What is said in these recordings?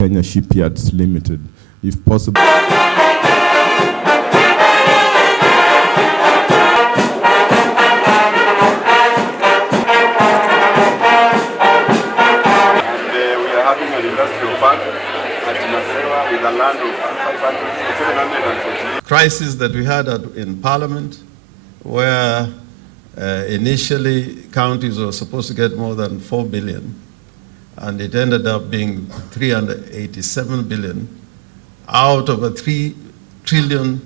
Kenya Shipyards Limited, if possible. Crisis that we had in Parliament, where initially counties were supposed to get more than 4 billion, and it ended up being 387 billion out of a 3 trillion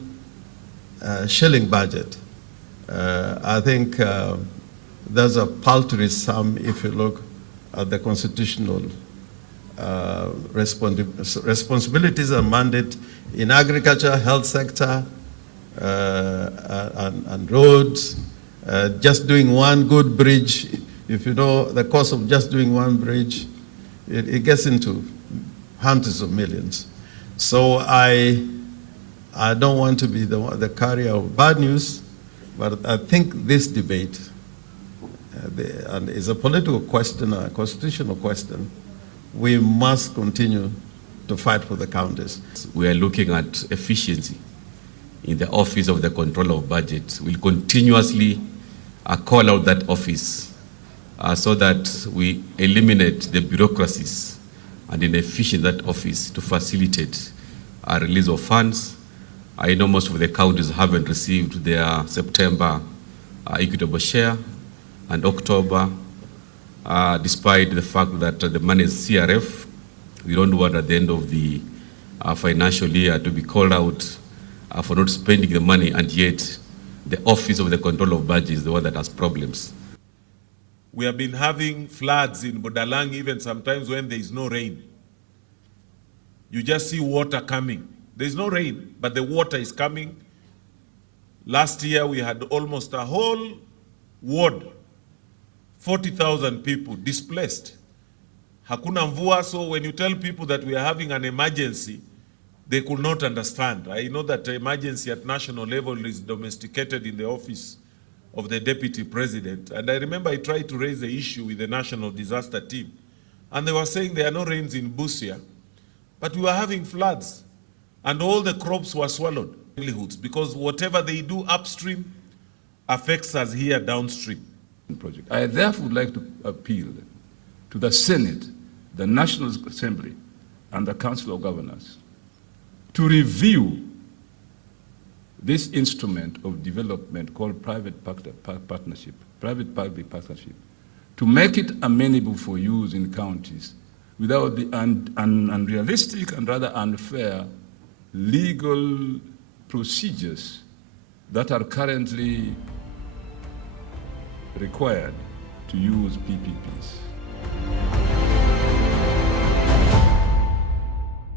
shilling budget. I think there's a paltry sum if you look at the constitutional responsibilities and mandate in agriculture, health sector, and roads. Just doing one good bridge, if you know the cost of just doing one bridge, it gets into hundreds of millions. So I don't want to be the carrier of bad news, but I think this debate and is a political question, a constitutional question. We must continue to fight for the counties. We are looking at efficiency in the Office of the Controller of Budget. We'll continuously call out that office so that we eliminate the bureaucracies and inefficiency in that office to facilitate a release of funds. I know most of the counties haven't received their September equitable share and October, despite the fact that the money is CRF. We don't want at the end of the financial year to be called out for not spending the money, and yet the Office of the Control of Budget is the one that has problems. We have been having floods in Budalang even sometimes when there is no rain. You just see water coming. There is no rain, but the water is coming. Last year we had almost a whole ward, 40,000 people displaced. Hakuna mvua, so when you tell people that we are having an emergency, they could not understand. I know that emergency at national level is domesticated in the office of the deputy president. And I remember I tried to raise the issue with the national disaster team. And they were saying there are no rains in Busia, but we were having floods and all the crops were swallowed. Because whatever they do upstream affects us here downstream. Project. I therefore would like to appeal to the Senate, the National Assembly, and the Council of Governors to review this instrument of development called private-public partnership, to make it amenable for use in counties without the unrealistic and rather unfair legal procedures that are currently required to use PPPs.